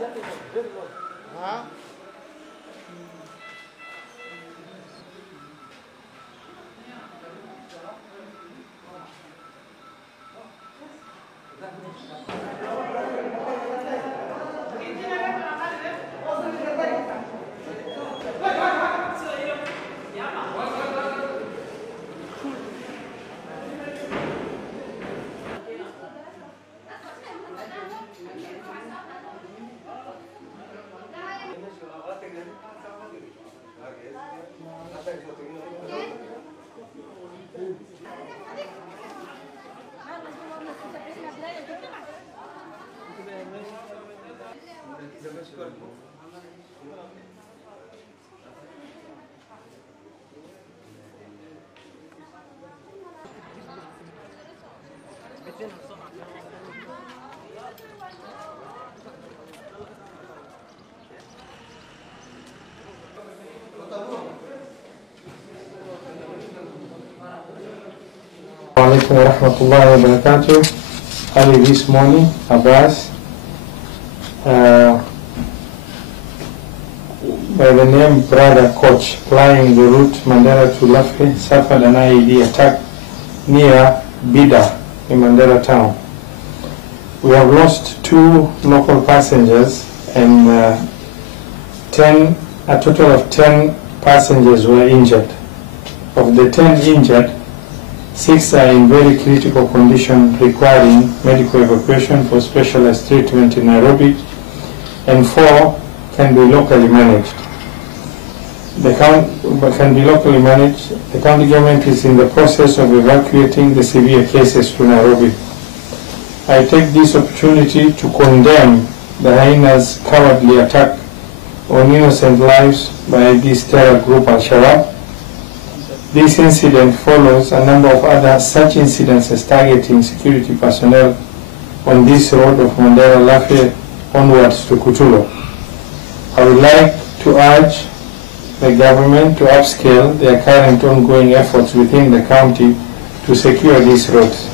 Huh? Alaikum wa rahmatullahi wa barakatuh. Early this morning, Abbas, by the name Brother Coach, flying the route Mandera to Lafke, suffered an IED attack near Bida in Mandera town. We have lost 2 local passengers and a total of 10 passengers were injured. Of the 10 injured, 6 are in very critical condition requiring medical evacuation for specialized treatment in Nairobi, and 4 can be locally managed. The county government is in the process of evacuating the severe cases to Nairobi. I take this opportunity to condemn the hyenas' cowardly attack on innocent lives by this terror group Al-Shabaab. This incident follows a number of other such incidents targeting security personnel on this road of Mandera Lafke onwards to Kutulo. I would like to urge the government to upscale their current ongoing efforts within the county to secure these roads.